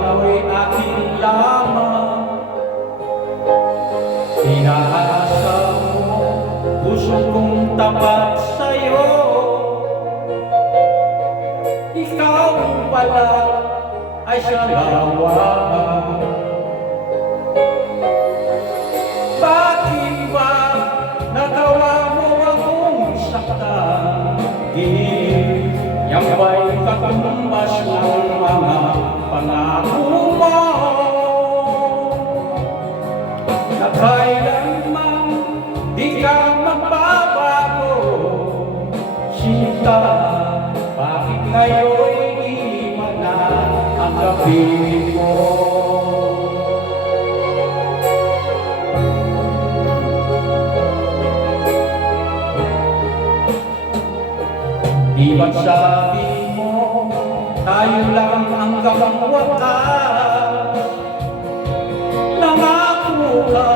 mo'y aking lamang. Inaasa mo, puso kong tapat sa'yo. Ikaw pala ay salawaan. Bakit ba nagawa mo akong saktan? Yan ba'y katumbas ng mga pangako mo? Na kailanman di ka magbabago, sinta. Bakit ngayon'y iba na ang kapiling mo? Di ba't sabi mo, tayo lang hanggang wakas? Nangako ka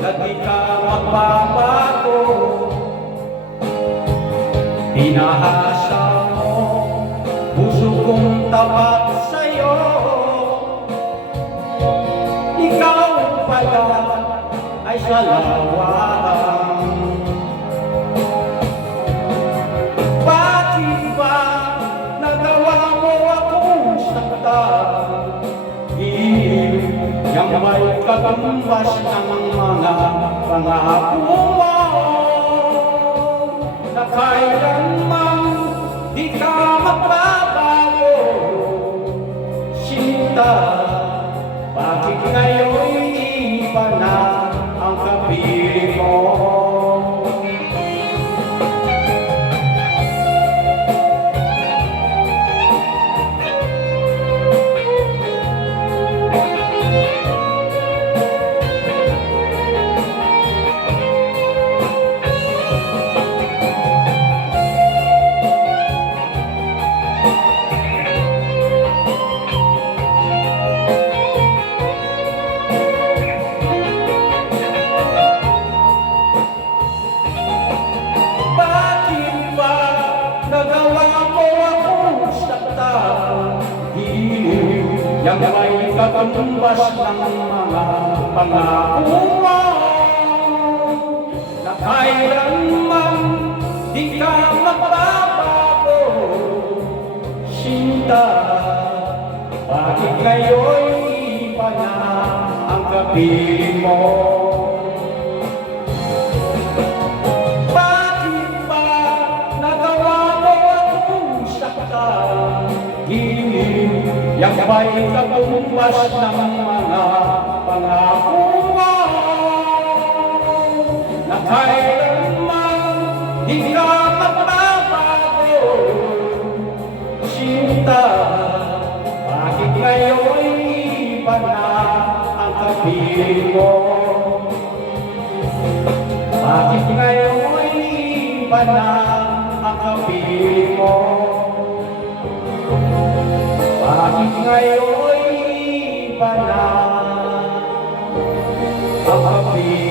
na di ka magbabago. Pinahasa mo, puso kong tapat sa'yo. Ikaw pala ay salawaan. Bakit ba nagawa mo akong saktan? Yan ba'y katumbas ng mga pangako mo? Na kailanman di ka magbabago, sinta. Bakit ngayon'y iba na ang kapiling mo? Yang may katumbas ng mga pangako mo. Na kailanman di ka magbabago, sinta. Bakit ngayon'y iba na ang kapiling mo? Bakit ba nagawa mo akong saktan? Yang ba'y katumbas ng mga pangako mo? Na kailanman di ka magbabago, sinta. Bakit ngayon'y iba na ang kapiling mo? Bakit ngayon'y iba na ang kapiling mo? Bakit ngayon'y iba na ang kapiling mo?